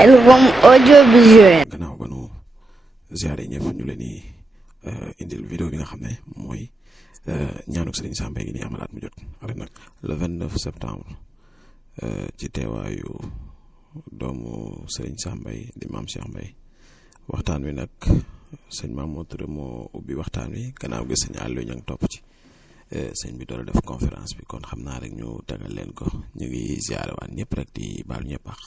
Xelcom audiovisuel. gannaaw ba nu ziare ñëpp ñu leen di indil vidéo bi nga xam ne mooy ñaanuk Serigne Sam Mbaye gi ni amalaat mu jot ren nag le 29 septembre ci teewaayu doomu Serigne Sam Mbaye di Mame Cheikh Mbaye waxtaan wi nag sëñ Mamadou Touré moo ubbi waxtaan wi gannaaw gi sëñ Aliou ña ngi topp ci sëñ bi door a def conférence bi kon xam naa rek ñu tegal leen ko ñu ngi ziare waan ñëpp rek di baal ñëpp ak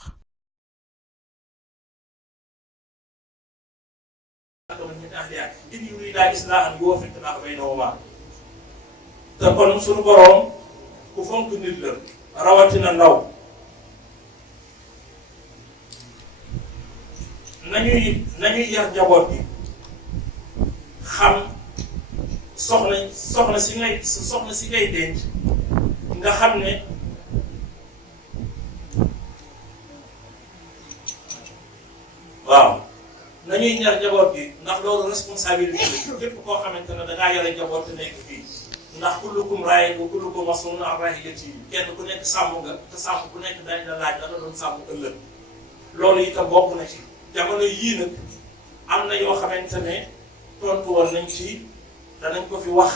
in yurida islahan yuwaffiq baynahuma te kon suñu boroom ku fonk nit la rawatina ndaw nañuy yar njaboot bi xam soxna si ngay denc nga xam ne waaw nañuy ñaar njaboot bi ndax loolu responsabilité la képp koo xamante ne dangaa yore njaboot te nekk fii ndax kullukum raa'in wa kullukum mas'uulun an ra'iyyatihi kenn ku nekk sàmm nga te sàmm ku nekk dañ la laaj da nga doon sàmm ëllëg loolu itam bokk na ci jamono yii nag am na yoo xamante ne tontu woon nañ ci danañ ko fi wax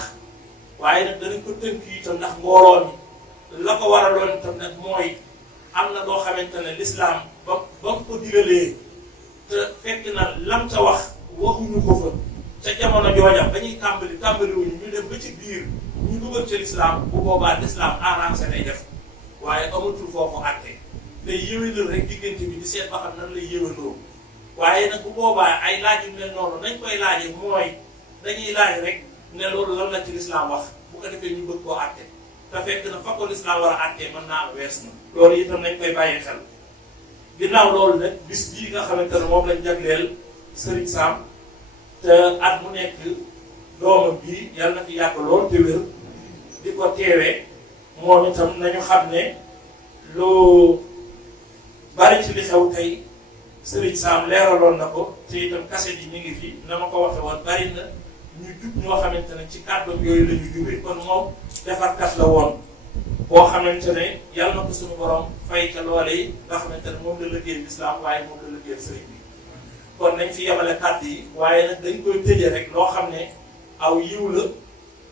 waaye nag danañ ko tënk itam ndax mbooloo mi la ko waraloon itam nag mooy am na loo xamante ne lislaam ba ko digalee te fekk na lam ca wax waxuñu ko fa ca jamono jooja ba ñuy tàmbaliwuñu ñu dem ba ci biir ñu dugal ca lislaam bu boobaa lislaam arrangé lay def waaye amatul foofu àtte day yéwénal rek diggante bi di seet ba xam nan lay yéwénoo waaye nag bu boobaa ay laaj yu mel noonu nañ koy laajee mooy dañuy laaj rek ne loolu lan la ci lislaam wax bu ko defee ñu bëgg koo àtte te fekk na fa ko lislaam war a àttee mën naa am wees na loolu itam nañ koy bàyyi xel ginnaaw loolu nag bis bii nga xamante ne moom lañ jagleel Serigne Sam te at mu nekk doomam bii yàlla na fi yàgg lool te wér di ko teewee moom itam nañu xam ne lu bari ci li xew tey Serigne Sam leeraloon na ko te itam kaset yi ñu ngi fi na ma ko waxe woon bari na ñu jub ñoo xamante ne ci kàddoom yooyu la ñu jubee kon moom defarkat la woon boo xamante ne yàlla na ko suñu borom fay ca loole yi nga xamante ne moom la liggéeyal lislaam waaye moom la liggéeyal sëriñ bi kon nañ fi yemale kàddu yi waaye nag dañ koy tëjee rek loo xam ne aw yiw la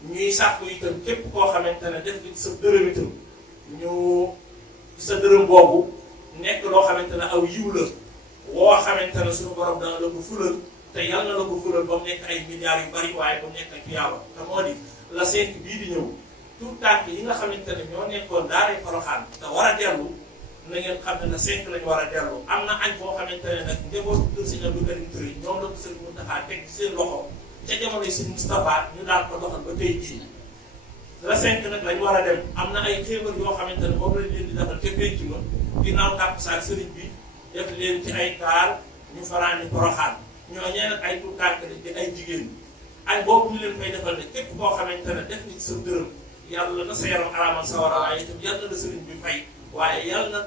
ñuy sàkku itam képp koo xamante ne def ci sa dërëm itam ñu sa dërëm boobu nekk loo xamante ne aw yiw la woo xamante ne suñu borom dana la ko fulal te yàlla na la ko fulal ba mu nekk ay milliards yu bari waaye ba mu nekk ay tuyaaba te moo di la 5 bii di ñëw tout tànk yi nga xamante ne ñoo nekkoon daaray Poroxaan te war a dellu na ngeen xam ne na 5 lañu war a dellu am na añ boo xamante ne nag njabootu kër Sëriñ Abdou Karim Touré ñoom la ko Sëriñ Mountakha teg ci seen loxo ca jamonoy Sëriñ Moustapha ñu daan ko doxal ba tey jii la 5 nag lañu war a dem am na ay xéewal yoo xamante ne moom lañ leen di defal ca pénc ma ginnaaw tàkkusaan sëriñ bi def leen ci ay kaar ñu faraani Poroxaan ñooñee nag ay tout tànk di ay jigéen añ boobu ñu leen fay defal ne képp koo xamante ne def ni sa dërëm yàlla na sa yaram araamal sa war a waaye itam yàlla na sëriñ bi fay waaye yàlla na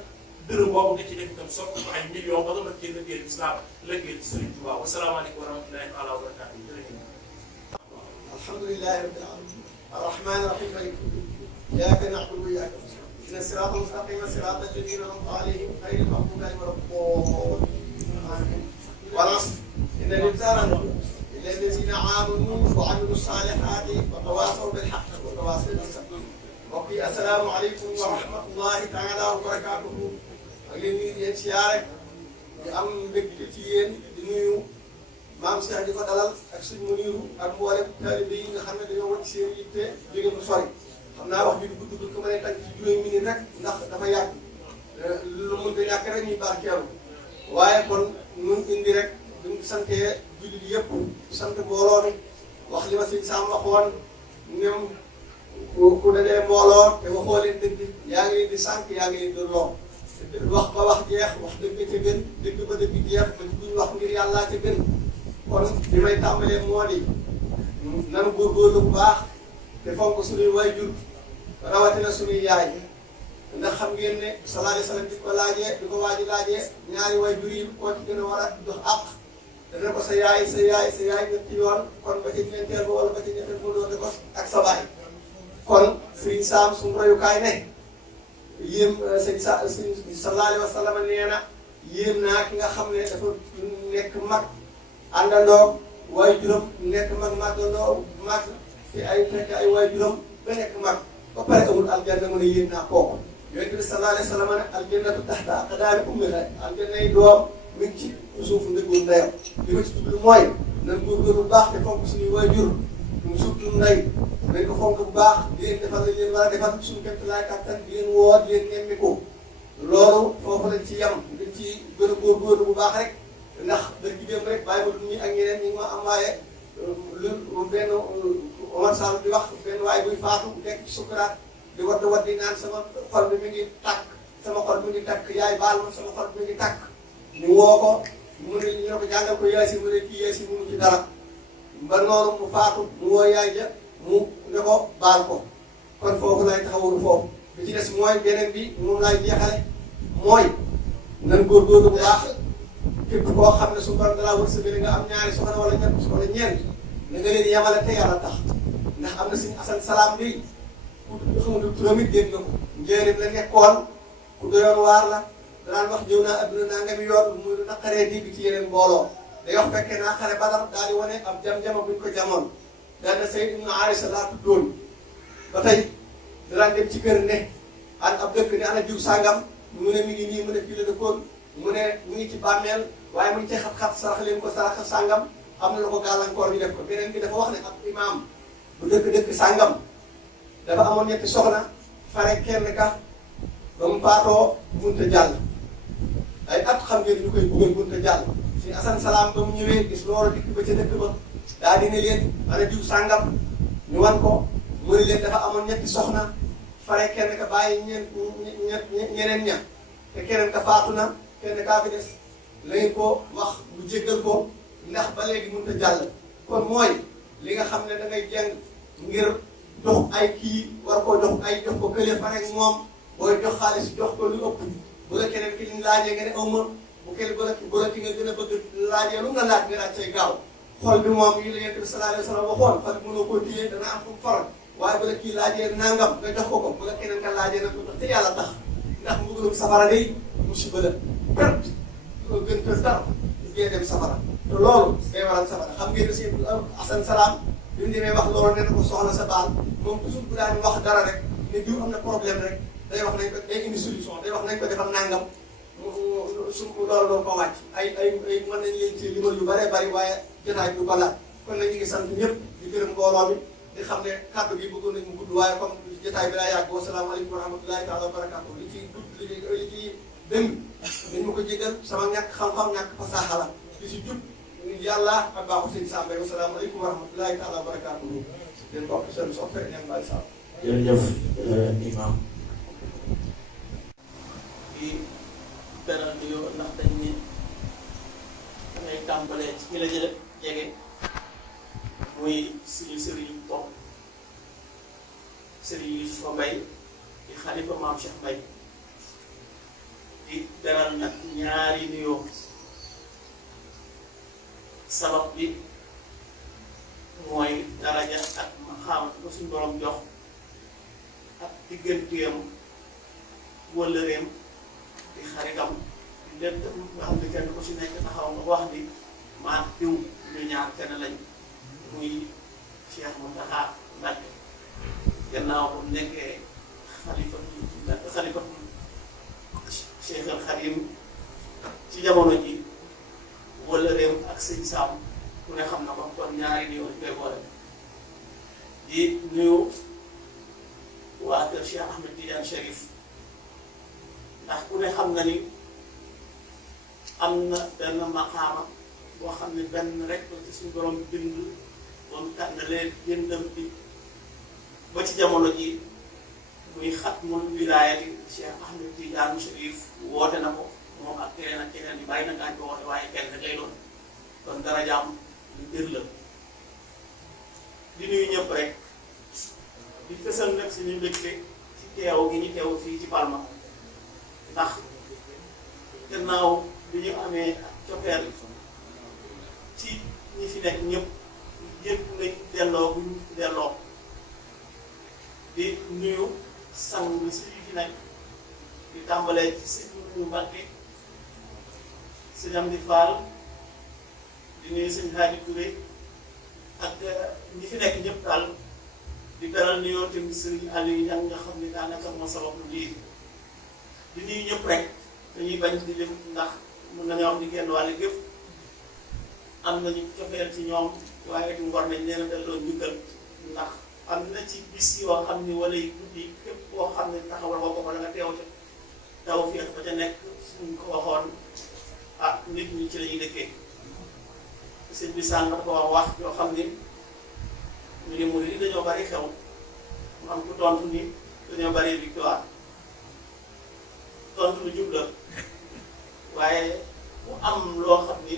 dërëm boobu nga ci def itam sotti ko ay millions ba nga mën cee liggéeyal islam liggéeyal sëriñ Touba wasalaamaaleykum wa rahmatullahi taala wa barakaatu jërëjëf. alhamdulillahi rabbil alamin arrahmani rahim iyyaka na'budu wa iyyaka nasta'in ihdinas siratal mustaqim siratal ladzina an'amta alayhim ghayril maghdubi alayhim waladdallin wal 'asr innal insana إلا الذين آمنوا وعملوا الصالحات وتواصوا بالحق وتواصوا بالصبر. mbokk yi asalaamaaleykum wa rahmatullahi taala wa barakaatuhu. maa ngi leen di nuyu di leen siyaare di am mbégte ci yéen di nuyu maam Cheikh di fa dalal ak suñu muniiru ak mboolem taalibe yi nga xam ne dañoo wàcc seen yitte jóge fu sori. xam naa wax bi du gudd ko mën a tànk ci juróomi minute rek ndax dafa yàgg lu mënta ñàkk rek ñuy barkeelu waaye kon ñun indi rek. duñ santee jullit yëpp sant mbooloo mi wax li ma sëñ Sam waxoon ñoom ku dajee mbooloo te waxoo leen dëgg yaa ngi leen di sànq yaa ngi leen di loo wax ba wax jeex wax dëgg ca gën dëgg ba dëgg jeex ba duñ wax ngir yàllaa ca gën kon li may tàmbalee moo di nanu góorgóorlu bu baax te fonk suñuy waajur rawatina suñuy yaay ndax xam ngeen ne sallallahu alayhi wa sallam di ko laajee di ko waaji laajee ñaari waajur yi koo ci gën a war a jox àq dana ko sa yaay ñetti yoon kon ba ci ñeenteel ba wala ba ci ñetteel ba doon ko ak sa baay kon Serigne Sam suñu royukaay ne yéen sëñ sallallahu alayhi wa sallam nee na yéem naa ki nga xam ne dafa nekk mag àndandoo waajuram nekk mag màggandoo mag te ay fekk ay waajuram ba nekk mag ba pare amul aljanna mu ne yéem naa kooku. Yonent bi sallallahu alayhi wa sallam ne aljannatu tahta aqdaami ummihatihaa aljanna yi doom mi ngi ci suufu ndëggul ndeyam li ma ci jublu mooy nan góorgóorlu bu baax te fonk suñuy waajur surtout ndey nañ ko fonk bu baax di leen defal lañ leen war a defal suñu képp laay kàttan di leen woo di leen nemmiku loolu foofu lañ ci yem dañ ci gën a góorgóorlu bu baax rek ndax dañ ci dem rek bàyyi ma dund ñi ak ñeneen ñi ma am waaye lu benn Omar Sall di wax benn waaye buy faatu nekk ci sukuraat di wadd di naan sama xol bi mi ngi tàkk sama xol mi ngi tàkk yaay baal ma sama xol mi ngi tàkk ñu woo ko mu ne ñu ne ko jàngal ko yaasi mu ne kii yaasi mënu ci dara ba noonu mu faatu mu woo yaay ja mu ne ko baal ko kon foofu lay taxawaru foofu bi ci des mooy beneen bi moom laay jeexale mooy nan góorgóorlu bu baax képp koo xam ne su borom dalaa wërsëgale nga am ñaari soxna wala ñett wala ñeent na nga leen yemale te yàlla tax ndax am na suñu asan salaam bi ku xamul turam it dégg na ko njëriñ la nekkoon ku doyoon waar la danaan wax jëw naa adduna naa nga mi yoon muy naqaree dégg ci yeneen mbooloo day wax fekkee naa xare Badar daal di wane ab jam-jama buñ ko jamoon daal na Seyd ibn Aïcha laa tuddoon ba tey danaan dem ci kër ne ab dëkk ne ana jiw sàngam mu ne mi ngi nii mu ne fii la dëkkoon mu ne mu ngi ci bàmmeel waaye mu ngi cay xat-xat sarax leen ko sarax sàngam am na lu ko gàllankoor ñu def ko beneen bi dafa wax ne ab imaam bu dëkk sàngam dafa amoon ñetti soxna fare kenn ka ba mu faatoo munta jàll ay at xam ngeen ñu koy buggal munta jàll si asan salaam ba mu ñëwee gis loolu dikk ba ca dëkk ba daa di ne leen ana diw sàngam ñu wan ko mu ne leen dafa amoon ñetti soxna fare kenn ka bàyyi ñeneen ña te keneen ka faatu na kenn kaa fi des lañu ko wax bu jéggal ko ndax ba léegi mënut a jàll kon mooy li nga xam ne da ngay jàng ngir jox ay kii war koo jox ay jox ko kële fa rek moom booy jox xaalis jox ko lu ëpp bu la keneen ki ñu laajee nga ne aw ma bu kenn bu la ki nga gën a bëgg laajee lu nga laaj nga laaj say gaaw xol bi moom yi la Yonent bi sallallahu alayhi wa sallam waxoon xol bi mënoo koo téye dana am fu mu faral waaye bu la kii laajee nangam nga jox ko ko bu la keneen ka laajee nag ko jox te yàlla tax ndax mbugalum safara day musiba la perte ko gën ko dara ngeen dem safara te loolu day waral safara xam ngeen ne si asan salaam bi mu demee wax loolu nee na ko soxla sa baal moom toujours bu daan wax dara rek ne diw am na problème rek day wax nañ ko day indi solution day wax nañ ko defal nangam su loolu doo ko wàcc ay mën nañ leen ci limal yu bëree bëri waaye jotaay du balaat kon nag ñu ngi sant ñëpp di gërëm mbooloo mi di xam ne kàddu gi bëggoon nañ mu gudd waaye comme jotaay bi laa yàgg wasalaamaaleykum wa rahmatulahi taala wa barakaatu li ci gudd li ci dëng dañ ma ko jégal sama ñàkk xam-xam ñàkk fasaaxa la li ci jub yàlla ak baaxu sëñ Samba wasalaamaaleykum wa rahmatulahi taala wa barakaatu leen bokk seen soppe ñaan Mbaye Sall jërëjëf imam di beral nuyoo ndax dañ ni dangay tàmbalee ci ñi la jege muy suñu sëriñ toog sëriñ Yusufa Mbaye di xalifa maam Cheikh Mbaye di beral nag ñaari nuyoo sabab bi mooy daraja ak maxaama ko suñu borom jox ak digganteem wëllëreem di xaritam di leen def nga xam ne kenn ku si nekk taxaw nga wax ni maa diw ñu ñaar kenn lañ muy Cheikh Mountakha Mbacké gannaaw bu nekkee xalifa Cheikh al Khadim ci jamono ji wëllëreem ak sëñ Sam ku ne xam na ko kon ñaari nuyoo ñu koy boole di nuyu waa kër Cheikh Ahmed Tidiane Chérif ndax ku ne xam na ni am na benn maqaama boo xam ne benn rek la ci suñu borom bind moom tànnalee jëndam bi ba ci jamono ji muy xatmul wilaayati Cheikh Ahmed Tidiane Chérif woote na ko moom ak keneen ak keneen yi bàyyi na ngaañ ko woote waaye kenn rek lay doon kon darajaam lu dër la di nuyu ñëpp rek di fësal nag suñu mbégte ci teew gi ñu teew fii ci Palma ndax gannaaw bi ñu amee cofeel ci ñi fi nekk ñëpp yëpp nañ delloo bu ñu delloo di nuyu sang bi si fi nekk di tàmbalee ci sëñ Mbacké sëñ Amdi Fall di nuyu sëñ Hadji Touré ak ñi fi nekk ñëpp daal di beral nuyoo tamit sëriñ Aliou Niang nga xam ne daanaka moo sabab lii di nuyu ñëpp rek dañuy bañ di lim ndax mën nañoo wax ni genn wàll gépp am nañu cofeel ci ñoom waaye itam war nañ leen a delloo njukkal ndax am na ci bis yoo xam ni wala yu guddi képp koo xam ne taxawal nga ko wala nga teew ca taw féex ba ca nekk suñ ko waxoon nit ñi ci la ñuy dëkkee sëñ bi sànq dafa wax yoo xam ni ñu ne murid yi dañoo bari xew mu am ku tontu ni dañoo bari victoire tontu lu jub la waaye mu am loo xam ni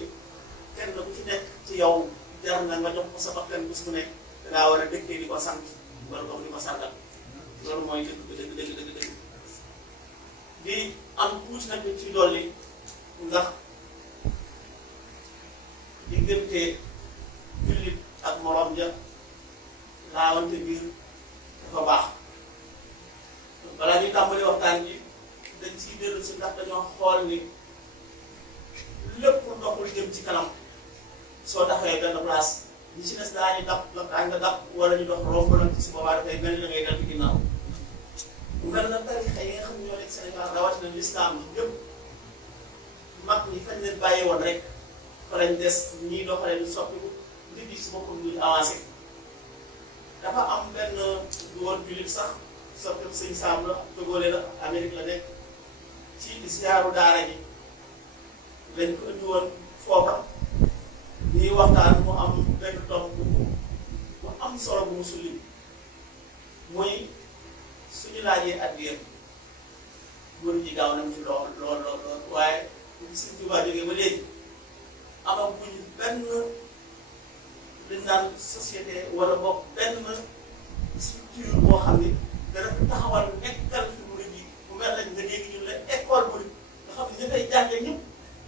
kenn ku ci nekk ci yow jar na nga jox ko sa bakkan bés bu nekk dangaa war a dëkkee di ko sant wala comme di ko sargal loolu mooy dëgg di am tuuti nag ñu ci dolli ndax diggante jullit ak morom ja laawante biir dafa baax balaa ñuy tàmbali waxtaan bi dañ ciy dellu si ndax dañoo xool ni lépp ndoxul jëm ci kanam soo taxawee benn place ñi ci des daañu dab la daañu nga dab wala ñu dox romb la ci boobaa dafay mel ni da ngay dellu ginnaaw mu mel na tarixa yi nga xam ne ñoo nekk Sénégal rawatina lislaam yëpp mag ñi fañ leen bàyyi woon rek fa lañ des ñiy doxalee lu soppiku nit ñi si boppam ñu avancé dafa am benn góor jullit sax soppi sëñ Saam la dogoolee la Amérique la nekk ci ziyaaru daara ji lañ ko indi woon foofa ñuy waxtaan mu am benn tomb bu am solo bu mu sulli muy suñu laajee addiya góor ji gaaw nañ ci lool waaye Sëñ Tuubaa jógee ba léegi amaguñ benn liñ naan société wala boog benn structure boo xam ni dana taxawal nekkal fi murid yi bu mel ne nga dégg ñun la école murid nga xam ne ña fay jàngee ñëpp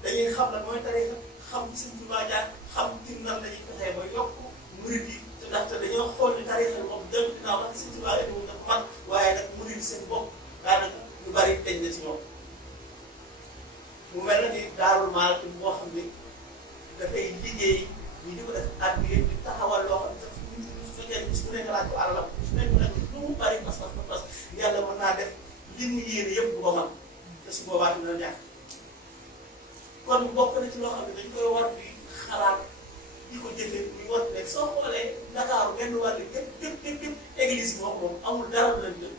dañuy xam la mooy tariixa xam Sëñ Tuubaa jaar xam ci nan la ñuy fexee ba yokk murid yi te ndaxte dañoo xool ni tariixa bi moom dellu ginnaaw wax Sëñ Tuubaa indi wu dafa mag waaye nag murid yi seen bopp daanaka ñu bari dañ na ci ñoom. mu mel na ni Daarul Maarif moo xam ni dafay liggéey ñu di ko def at bi di taxawal loo xam ne su fekkee bis bu nekk laaj ko àllam su nekk nag lu mu bari parce que yàlla mën naa def li mu yéene yëpp du ko mën te su boobaa dina ñàkk kon bokk na ci loo xam ne dañ koy war di xalaat di ko jëfee ñu war nekk soo xoolee Ndakaaru genn wàll gépp église bi moom amul dara lu leen jël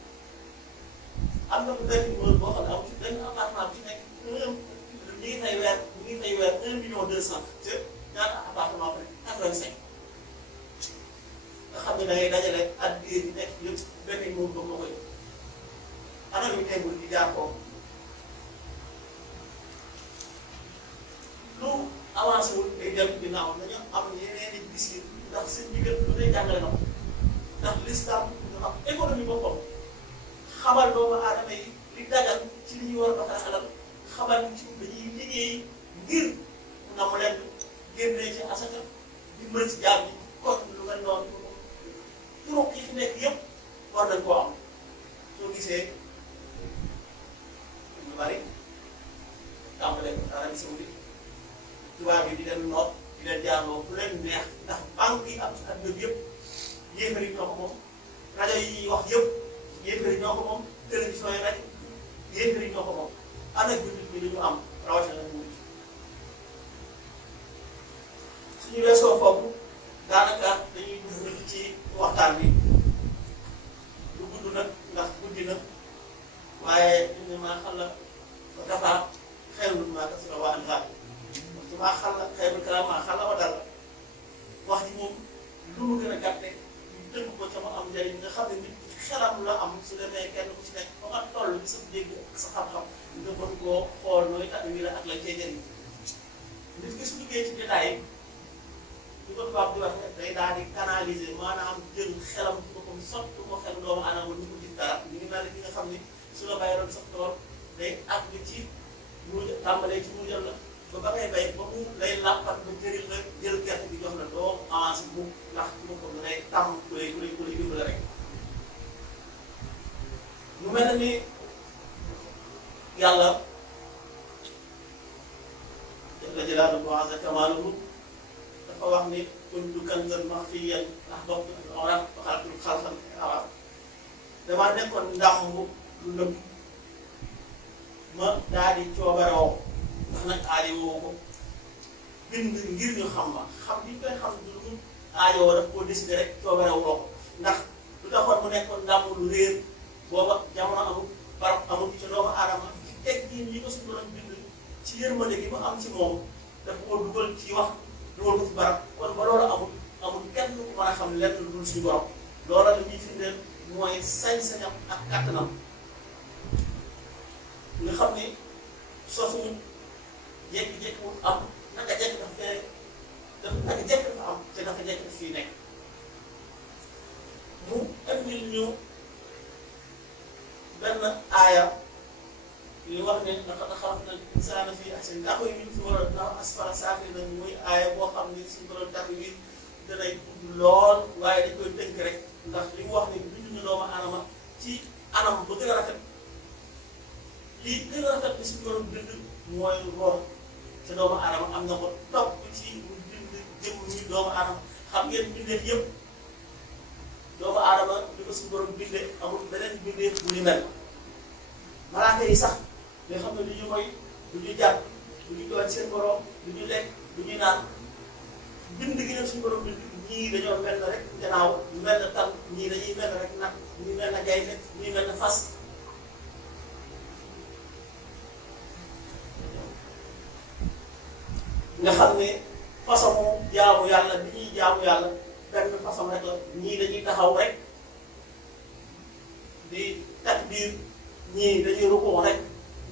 am na bu benn numéro boo xam ne amul ci benn appartement bi ci nekk ñu ngi fay weer 1,200,000 te ñaata appartement bi 85 nga xam ne da ngay dajale at biir yi nekk yëpp benn numéro boobu moo koy ana ñu teewul di jaar ko lu avancé wul day dem ginnaaw dañu am yeneen i gis yi ndax seen jigéen lu lay jàngale na ko ndax l'islam ñu am économie boppam xamal doomu aadama yi li dagal ci li ñuy war a doxal alal xamal ni ci dañuy liggéey ngir na mu leen génnee ci asaka di mën ci jaam yi kon lu mel noonu turuq yi fi nekk yëpp war nañ koo am soo gisee ñu bari tàmbalee ko Arabie Saoudite tubaab yi di leen noot di leen jaarloo fu leen neex ndax banque yi am ci àdduna bi yëpp yéefar yi ñoo ko moom rajo yi ñuy wax yëpp yéefar yi ñoo ko moom télévision yi rajo yéefar yi ñoo ko moom ana jullit bi dañu am rawatina la murid suñu weesoo foofu daanaka dañuy dugg ci waxtaan bi lu gudd nag ndax guddi na waaye ñu maa xala ba dafa xeyrul maa kasura wa anha waxtu maa xala xeyrul kalaam maa xala wa dal wax ji moom lu mu gën a gàtte ñu tënk ko ca mu am njëriñ nga xam ne nit xelam la am su demee kenn ku ci nekk ba nga toll ci sa dégg ak sa xam-xam nga mën koo xool nooy tax wi la ak lañ cee jëriñ nit ki su duggee ci détail yi ñu ko tubaab di wax day daal di canaliser maanaam jël xelam ci boppam sotti ko xel doomu aadama ñu ko gis dara ñu ngi mel ni nga xam ni su la bàyyiloon sa tool day àgg ci mu tàmbalee ci mu jël la ba ngay bay ba mu lay làmpat ba jëriñ la jël gerte gi jox la doo avancé mu ndax ci boppam day tàmm ku lay dimbale rek mu mel na ni yàlla jalaaluhu wa azza kamaaluhu dafa wax ni kuntu kanzan maxfiyan ahbabtu an uraf wa xalaqtu xalqan arab damaa nekkoon ndàmb lu nëbb ma daal di coobarewoo ndax nag aajo woo ko bind ngir ñu xam ma xam li ñu koy xam du lu aajo woo daf koo décidé rek coobarewoo ko ndax lu taxoon mu nekkoon ndàmb lu réer booba jamono amul barab amul ci doomu aadama ci teggin yi ko suñu borom bind ci yërmande gi mu am ci moom dafa ko dugal ci wax dugal ko ci barab kon ba loolu amul kenn ku mën a xam lenn lu dul suñu borom loola la ñuy firndeel mooy sañ-sañam ak kattanam nga xam ni sosuñu jékki-jékki mu am naka jekk dafa fee naka jekk dafa am te naka jekk dafa fii nekk mu andil ñu benn aaya li wax ne laqad xalaqnal insaana fii ahsani taqwiim fi war a naaw asfala saafiliin muy aaya boo xam ni suñu borom tàgg wi danay gudd lool waaye dañ koy tënk rek ndax li mu wax ni bindu ñu doomu aadama ci anam ba gën a rafet lii gën a rafet bi suñu borom bind mooy roor te doomu aadama am na ko topp ci mu bind jëm ñu doomu aadama xam ngeen bindeef yëpp doomu aadama li ko suñu borom bindee amul beneen bindeef bu ni mel malaaka yi sax nga xam ne du ñu moy du ñu jàpp du ñu tooñ seen borom du ñu lekk du ñu naan bind gi ne suñu borom bind ñii dañoo mel na rek gannaaw ñu mel na tal ñii dañuy mel na rek nag ñii mel na gaynde ñii mel na fas nga xam ne façon jaamu yàlla bi ñuy jaamu yàlla benn façon rek la ñii dañuy taxaw rek di takbiir ñii dañuy rukkoo rek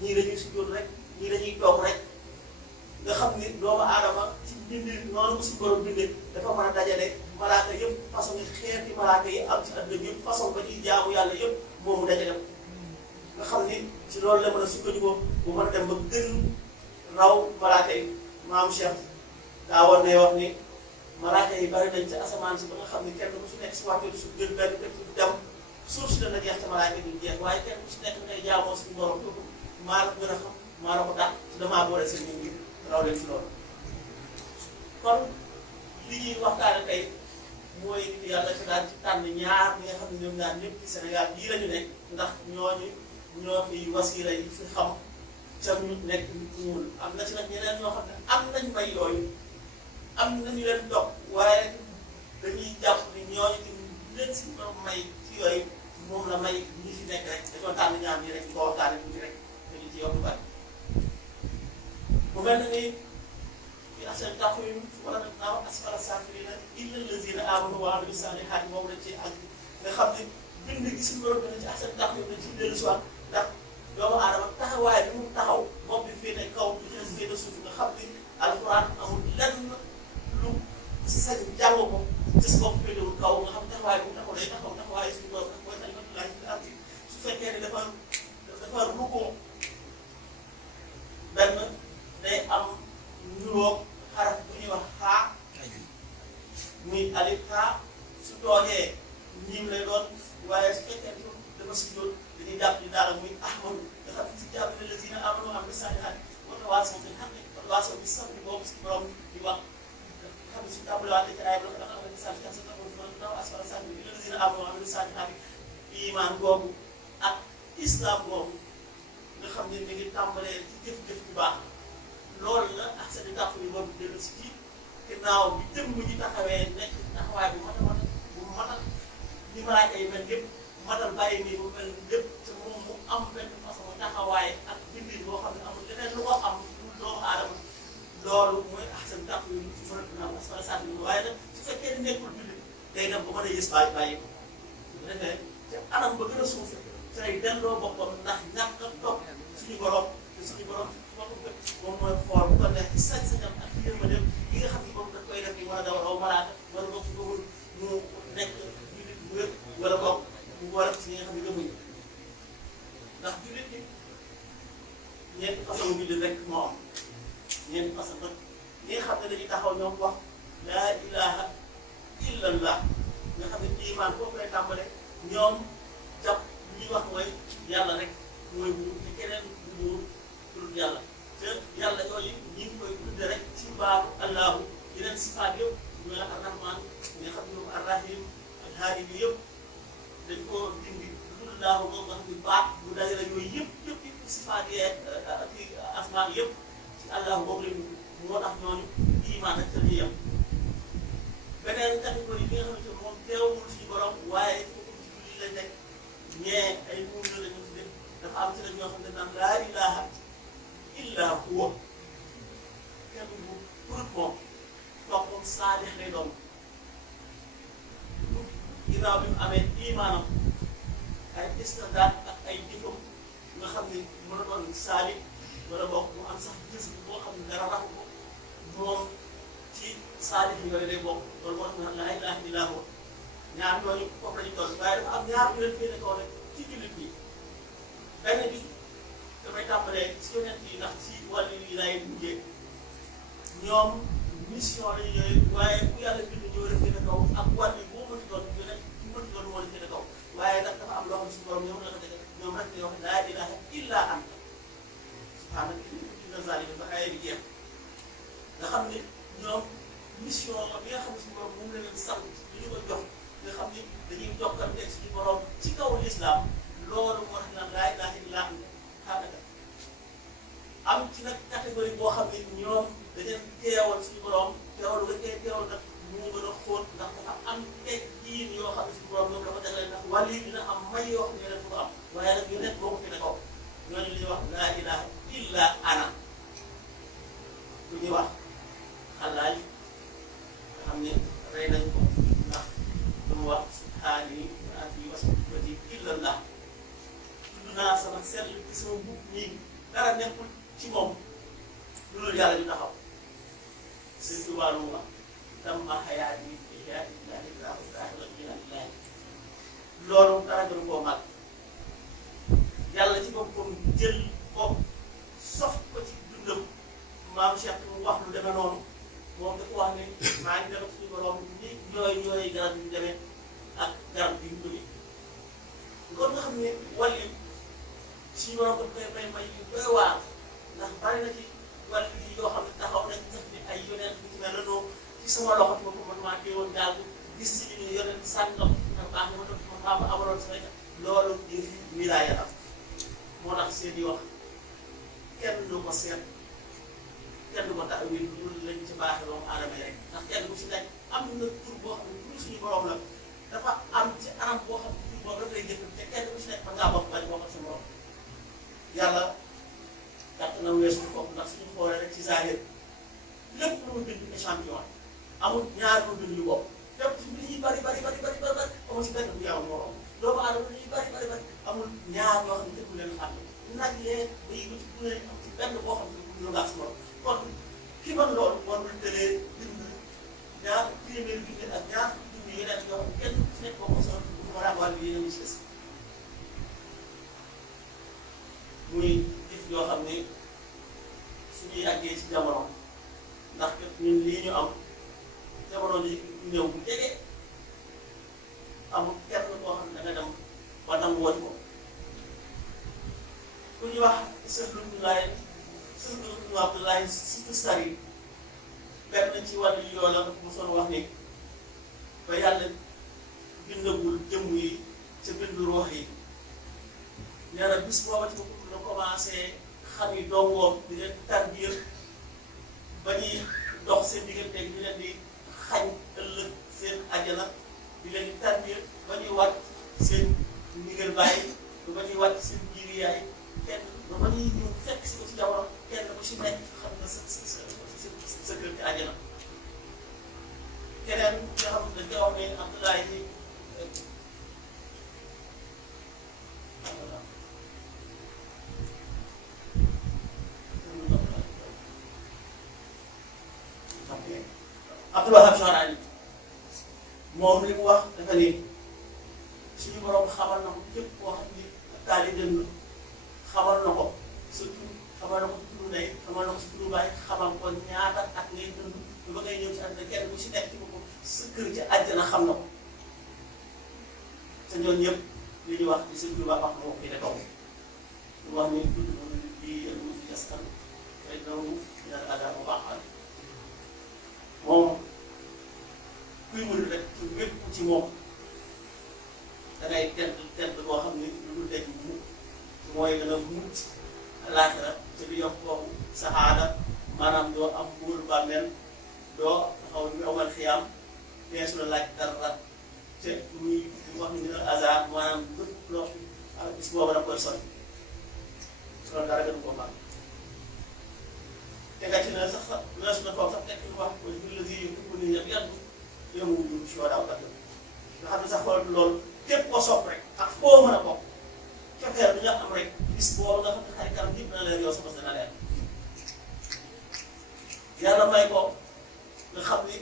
ñii dañuy sujjóot rek ñii dañuy toog rek nga xam ni doomu aadama ci bindi noonu ko si borom bindee dafa mën a dajale malaaka yëpp façon yi xeeti malaaka yi am ci àdduna yëpp façon ba ñuy jaamu yàlla yëpp moomu dajale nga xam ni ci loolu la mën a sukkandikoo bu mën a dem ba gën raw malaaka yi maam Cheikh daa woon ne wax ni malaaka yi bari nañ ci asamaan si ba nga xam ni kenn ku si nekk si waxtu su gën benn dëkk bu dem suuf si dana jeex te malaaka yi duñ jeex waaye kenn ku si nekk ngay jaamoo suñu borom yëpp maa la gën a xam maa la ko dàq ci damaa boole seen nit ñi raw leen ci loolu kon li ñuy waxtaane tey mooy yàlla ci daal ci tànn ñaar ñi nga xam ne ñoom ñaar ñëpp ci Sénégal bii la ñu nekk ndax ñoo fi wasiila yi fi xam ca ñu nekk nit ñuul am na ci nag ñeneen ñoo xam ne am nañ may yooyu am nañu leen topp waaye dañuy jàpp ni ñooñu tamit leen si borom may ci yooyu moom la may ñi fi nekk rek dañoo tànn ñaar ñi rek di ko waxtaane tuuti rek dañu ci yokk bari mu mel na ni fi ahsani taqwiim wala naaw asfala saafiliina illa allaziina aamanu wa amilu saalihaati moom lañ ci àgg nga xam ne bind gi suñu borom dina ci ahsani taqwiim dañ ci dellu si waat ndax doomu aadama taxawaay bi mu taxaw bopp bi féete kaw bi ci des féete suuf nga xam ni alxuraan amul lenn lu si sañ jàng ko ci si bopp féetewul kaw nga xam taxawaay bi mu taxaw day taxaw taxawaay suñu borom ndax mooy kalimatullaahi fil ardi su fekkee ne dafa rukkoo benn day am nuroog xaraf bu ñuy wax xaa muy alif xaa su toogee ñiim lay doon waaye su fekkee ne dafa si jóot dañuy jàpp ni daal muy ahmadu nga xam ne si jàpp ne lazina amanu wa amilu saalihaati wa tawaasaw bil haqqi wa tawaasaw bis sabri boobu si borom di wax xam ne si tàmbaliwaatee ci ay bloc dafa am sa taw asfala saafiliina illa lazina amanu wa amilu saalihaati iman boobu ak islam boobu nga xam ne mi ngi tàmbalee ci jëf-jëf bu baax loolu la ahsani taqwiim boobu dellu si ci ginnaaw bi jëmm ji taxawee nekk taxawaay bu matal ni malaaka yi mel yëpp matal bàyyi nii bu mel lépp te moom mu am benn façon taxawaay ak bindin boo xam ne amul leneen lu ko am lu doomu aadama loolu mooy ahsani taqwiim ci mën a naaw asfala saafiliina waaye nag su fekkee ne nekkul bindin day dem ba mën a yës bàyyi ko bu defee te anam ba gën a suufe tey delloo boppam ndax ñàkk a topp suñu borom te suñu borom moom mooy xool bu ko neex ci sañ-sañam ak yërmandeem yi nga xam ne moom daf koy def ni mën a daw raw malaaka wala boog su bëggul mu nekk jullit bu wér wala boog mu war a ci ñi nga xam ne gëmuñu ndax jullit ñi ñeenti façon jullit rek moo am ñeenti façon nag ñi nga xam ne dañuy taxaw ñoom wax laa ilaha illallah nga xam ne iman foofu lay tàmbale ñoom jàpp li ñuy wax mooy yàlla rek mooy buur te keneen du buur dul yàlla te yàlla yooyu ñi ngi koy tudde rek ci allahu yeneen sifaat yëpp ñu la arrahman nga xam ne arrahim ak haadi bi yëpp dañ koo dindi allahu moom nga xam ne baat bu dajale yooyu yëpp sifaat yee ci asmaan yëpp ci allahu boobu lañu moo tax ñooñu iman ak tëdd yem beneen catégorie bi nga xamante ne moom teewul suñu borom waaye ci boppam ci julli lañ nekk ñee ay muum la ñu tudde dafa am ci nag ñoo xam ne naan laa ilaha illa huwa kenn bu pour moom toog moom saadix lay doon ginnaaw bi mu amee imaanam ay istidaat ak ay jëfam nga xam ne mën a doon saali wala boog mu am sax gis boo xam ne dara raxu ko moom ci saali yooyu day bokk loolu moo tax ne laa ilaaha illaa huwa ñaar ñooñu foofu la ñu toll waaye dafa am ñaar ñu leen féete kaw rek ci jullit ñi benn bi damay tàmbalee ci yonent yi ndax ci wàllu yi laay mujjee ñoom mission la yooyu waaye ku yàlla bind ñoo la féete kaw ak wàll yi boo mënti doon yonent bu mënti doon moo la féete kaw waaye nag dafa am loo xam ne suñu borom ñoom la ko def ñoom rek ñoo wax laa ilaaha illaa anta subhaanaka inni kuntu mina zaalimiin ba aaya bi jeex nga xam ne ñoom mission bi nga xam ne suñu borom moom la leen sant li ñu ko jox nga xam ni dañuy jokkante suñu borom ci kaw lislaam loolu moo tax naan laa ilaaha illaa anta subhaanaka am ci nag catégorie boo xam ne ñoom dañu teewal suñu borom teewal nga teewal nag moo gën a xóot ndax dafa am teg jiin yoo xam ne suñu borom ñoom dafa jagleel ndax wàll yi dina am may yoo xam ne leen ko am waaye nag yu nekk boo ko fi ne kaw ñooñu li ñuy wax laa ilaha illa ana lu ñuy wax xalaali nga xam ne rey nañ ko ndax lu mu wax subhaani wa fi wasfati illa llah tudd naa sama sell ci sama mbubb nii dara nekkul ci moom loolu yàlla ñu taxaw sëñ Tuubaa lu mu wax damma xayaat yi xayaat yi laa ilaaha illa llaah loolu dara gënu koo mag yàlla ci boppam jël ko sof ko ci dundam maam Cheikh mu wax lu demee noonu moom dafa wax ne maa ngi dem suñu borom ni ñooy garab yu demee ak garab yu bëri kon nga xam ne wàllu suñu borom ko koy may yu doy waar ndax bari na ci wàllu yi yoo xam ne taxaw nañ sax ni ay yonent bi ci mel ne noonu ci sama loxo ci boppam man maa téewoon daal gis ci li ñu yonent sàngam ndax baax na ma def man maa ma amaloon sama loolu yëf yi wilaaya am moo tax seen i wax kenn du ko seet kenn du ko tax a wér loolu lañ ci baaxee doomu aadama rek ndax kenn bu ci nekk am na tur boo xam ne tur suñu borom la dafa am ci anam boo xam ne tur boobu rek lay jëfandikoo te kenn bu ci nekk mën ngaa bokk bañ bokk ak sa borom yàlla gàtt na weesu foofu ndax suñu xoolee rek ci zahir lépp lu mu bind échantillon amul ñaar lu bind yu bopp lépp ci li ñuy bari amul ci benn bu yàlla morom doomu aadama li ñuy bari amul ñaar yoo xam ne dëgg leen xam ne nag leen ba yëngu ci bu leen am ci benn boo xam ne lu ngaa si morom kon ki man loolu moom lu tëlee bind ñaar téeméeri bind ak ñaar bind yeneen yoo xam ne kenn ku nekk boo ko soxla bu ma ràmbaal bi yeneen ñu ci des muy jëf yoo xam ne suñuy àggee ci jamono ndax ñun lii ñu am jamono ji ñëw bu jege amul kenn koo xam ne da nga dem ba nangu woon ko ku ñuy wax sëñ Abdoulaye surtout sari benn ci wàllu yi yoo la mosoon wax ni ba yàlla bindagul jëmm yi ca bindu ruux yi nee na bis booba ci boppam la commencé xam yi dongoom di leen tarbiya ba ñuy dox seen diggante ñu leen di xañ ëllëg seen àjjana di leen di tarbiya ba ñuy wàcc seen ndigal bàyyi ba ñuy wàcc seen biir yaay kenn ba ñuy ñëw fekk si ko ci jamono kenn ku ci nekk xam na sa kër ci àjjana keneen nga xam ne dañ koy wax ne Abdoulaye ni Abdul Wahab Sharani moom li mu wax dafa ni suñu borom xamal na ko képp koo xam ni taalibeem la xamal na ko sa tur xamal na ko sa turu ndey xamal na ko sa turu baay xamal ko ñaata at ngay dund ba ngay ñëw ci àddina kenn ku ci nekk ci boppam sa kër ci àjjana xam na ko te ñooñu ñëpp li ñuy wax ci sëñ Touba wax moo koy defoo ñu wax ni tudd moom bii yëngu ci askan ay ndaw ñaar àggal bu baax ci moom da ngay tedd boo xam ni lu dul daj mu mooy dana mucc àllaaxira te du yokk kooku saxaada maanaam doo am buur bàmmeel doo taxaw ñu amal xiyaam deesu la laaj dara te muy wax ni dina hasard maanaam lépp loo xam bis boobu da koy sotti loolu dara gën koo baax te gàcce na sax weesu na foofu sax tekk lu wax wala bi la si yëngu nii ñëpp yàgg yëngu wujju si daaw kat nga xam ne sax loolu képp koo sopp rek ak foo mën a bokk cofeer bi nga am rek bis boobu nga xam ne xaritam yëpp na leer yow sa bos dana leer yàlla may ko nga xam ni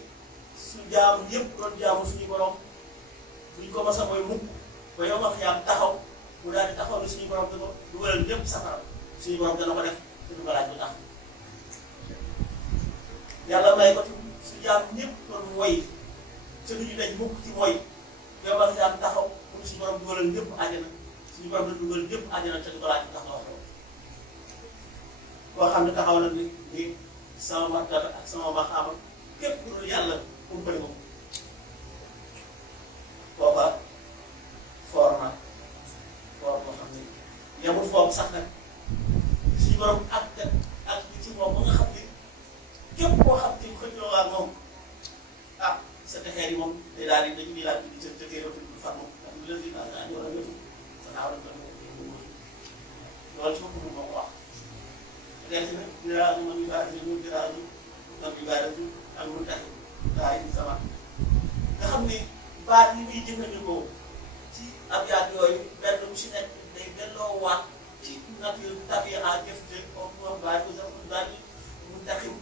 su jaamu yëpp doon jaamu suñu borom buñ ko mos a mooy mukk ba yow wax yaa taxaw mu daal di taxaw ni suñu borom di ko dugalal ñëpp safara suñu borom dana ko def te du ko laaj bu tax yàlla may ko su jaam ñëpp doon mooy te duñu dañ mukk ci mooy yow wax yaa taxaw mu suñu borom dugalal ñëpp àjjana suñu borom da dugal ñëpp àjjana te du ko laaj bu tax nga wax loolu koo xam ne taxaw na ni sama martaba ak sama maxaama képp ku dul yàlla umpale ko booba foor na foor boo xam ne yemul foofu sax nag suñu borom ak li ci moom ba nga xam ne képp koo xam ne xëccoo ak moom ah sa texeer yi moom day daal di dañuy laaj di jël tëkkee rek du far moom ndax lu leen di naan ah ñoo la ñëw sa naaw lañ loolu ci boppam moo ko wax. léegi nag dinaa mën a dinaa ak lu tax daa indi sama nga xam ni baat yi muy jëfandikoo ci ab yaat yooyu benn bu si nekk day delloo waat ci nature tabi'a jëfte comme moom baat bu sax daal di mu taxim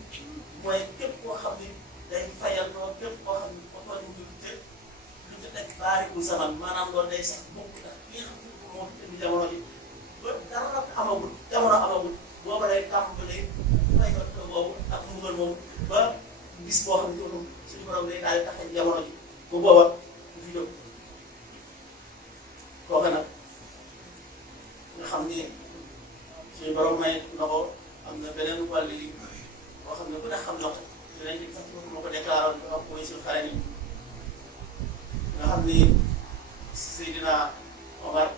mooy képp koo xam ni day fayal noonu képp koo xam ni oto ñu te lu ci teg baariku zaman maanaam loolu day sax bokk ndax li nga xam ne moom indi jamono ji ba dara amagul jamono amagul booba day tàmbali fayal boobu ak mbugal moom ba bis boo xam ne suñu borom day daal di taxaw jamono ji ba booba du fi jóg kooka nag nga xam ni suñu borom may na ko am na beneen wàll yi boo xam ne ku ne xam na ko dinañ ci sax moo ko déclaré woon wax mooy suñu xale yi nga xam ni Seydina Omar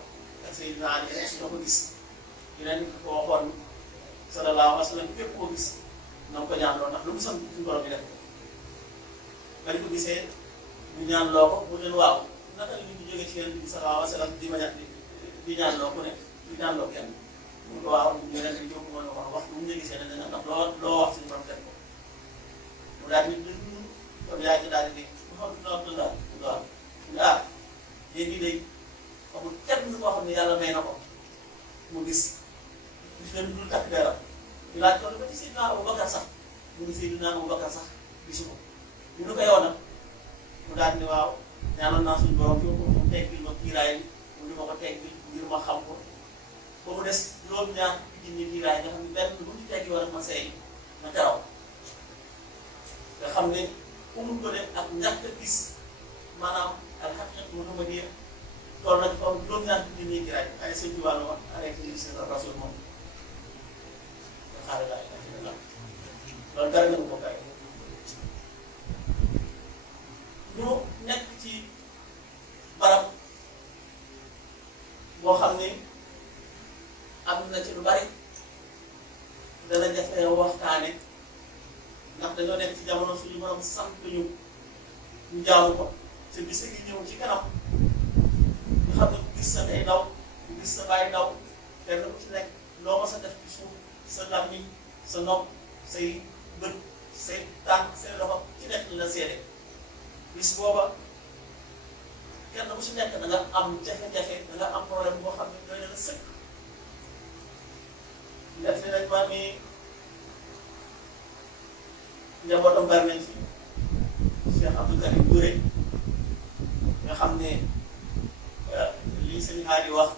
ak Seydina Ali ñoo ko gis dinañ ko waxoon sallallahu alayhi wa sallam képp koo gis na nga ko ñaan loo ndax lu mu sant suñu borom bi def ba ñu ko gisee ñu ñaan loo ko mu leen waaw naka la ñu jógee ci yéen bi sallallahu alayhi wa sallam di ma ñaan di ñaan loo ku ne di ñaan loo kenn mu ko waaw ñu leen di jóg woon wax waxtu mu ñu gisee ne danga ndax loo wax suñu borom def ko mu daal di ñun comme yaa ngi daal di dégg mu xam ne daal waaw ah yéen ñi day amul kenn koo xam ne yàlla may na ko mu gis gis leen dul takk dara ñu laaj ko ba ci Seydina Aboubacar sax mu ngi Seydina Aboubacar sax gisu ko ñu ne ko yow nag mu daal di ne waaw ñaanoon naa suñu borom yow mu teggil ma kiiraay bi mu di ma ko teggil ngir ma xam ko ba mu des juróom-ñaar junni kiiraay nga xam ne benn bu ñu teggi war a ma seey ma teraw nga xam ne umul ko ne ak ñàkk a gis maanaam alxaqiqatu muhammadiyya toll na ci kaw juróom-ñaar junni kiiraay ay sëñ bi wàllu wax arrêté li seen rasul moom nga xaaral daal loolu dara nga ko kay ñu nekk ci barab boo xam ne am na ci lu bari dana jafe waxtaane ndax dañoo nekk ci jamono suñu borom sant ñu jaamu ko te bis ngi ñëw ci kanam nga xam ne ku gis sa day daw ku gis sa bàyyi daw kenn ku ci nekk loo ma sa def ci suuf sa làmmiñ sa nopp say bët say tànk say loxo ci nekk la seede bis booba kenn ku si nekk da nga am jafe-jafe da nga am problème boo xam ne doy na la sëkk def nañ ma ni njabootam bari nañ fi Cheikh Abdou Karim Touré nga xam ne lii sëñ Xaadi wax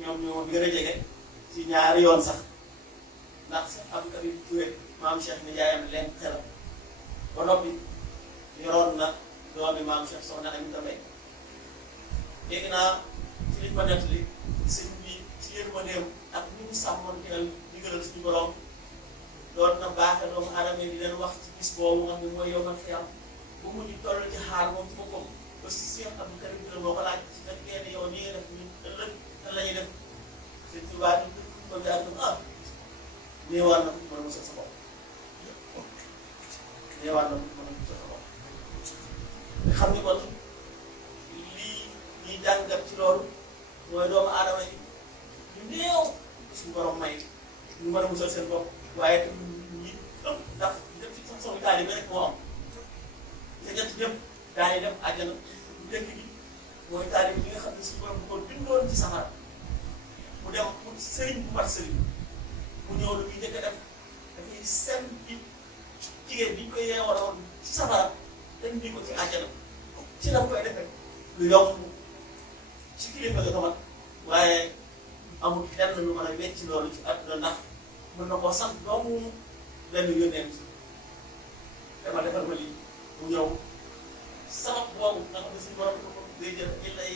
ñoom ñoo gën a jege ci ñaari yoon sax ndax Cheikh Abdou Karim Touré maam Cheikh ni jaayam leen xelam ba noppi yoroon na doomi maam Cheikh soxna Aminata Mbaye dégg naa ci liñ ma nettali sëñ bi ci yërmandeem ak ni mu sàmmoon teel digalal suñu borom doon na baaxe doomu aadama di leen wax ci bis boobu nga xam ne mooy yow man xiyam bu mu ñu toll ci xaar moom ci boppam ba si Cheikh Abdou Karim Touré boo ko laaj su fekkee ne yow nii nga def ñun ëllëg nan la ñuy def sëñ Tuubaa ñu ko jaar néewaan na ko mën a musal sa bopp néewaan na ko mën a musal sa bopp nga xam ni kon lii ñuy jàngat ci loolu mooy doomu aadama yi ñu néew suñu borom may ñu mën a musal seen bopp waaye ñi ëpp ndax def ci façon taalibe rek moo am te ñett ñëpp daañu dem àjjana bu njëkk bi mooy taalibe bi nga xam ne suñu borom bu ko bindoon ci safara mu dem mu sëriñ bu mat sëriñ mu ñëw lu muy njëkk a def dafay sem bi jigéen bi ñu koy yeewaloon ci safara dañ di ko ci àjjana ci la koy defee lu yomb ci kilifa nga xamat waaye amul lenn lu mën a wecc loolu ci àdduna ndax mën na koo sant doomu benn yónneent dama defal ma lii mu ñëw sabab boobu nga xam ne suñu borom ko day jël il lay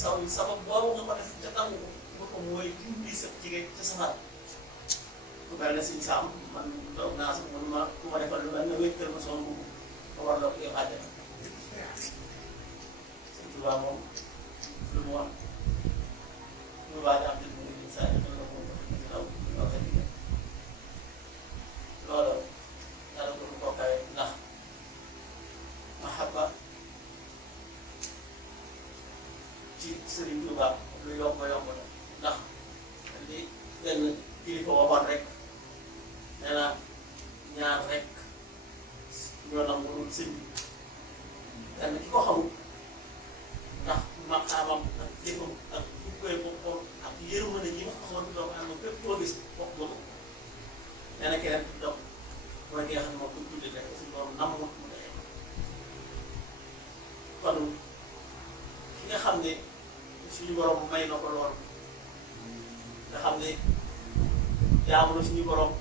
saw yi sabab boobu nga ko def ca tàngu ko mu ko mooy dimbali sa jigéen ca safara bu mel ne suñu saam man toog naa sax man ma ku ma defal lu mel ne wéttal ma soon boobu ma war la ko yow àjjana sëñ Tuubaa moom lu mu wax lu baax am dëgg mu ngi saa yi la moom loolu yàlla ko lu bokkaay ndax mahabba ci Sëriñ Tuubaa lu yomb la ndax li benn kilifa waxoon rek nee na ñaar rek ñoo nangul sëñ bi kenn ki ko xamul ndax maqaamam ak jëfam ak koy boppam ak yërmande yi ma xamoon doomu aadama fépp koo gis bokk ba ko nee na keneen dox mooy ki nga xam ne moom ko julli rek suñu borom nam mu dee kon ki nga xam ne suñu borom may na ko lool nga xam ne jaamu na suñu borom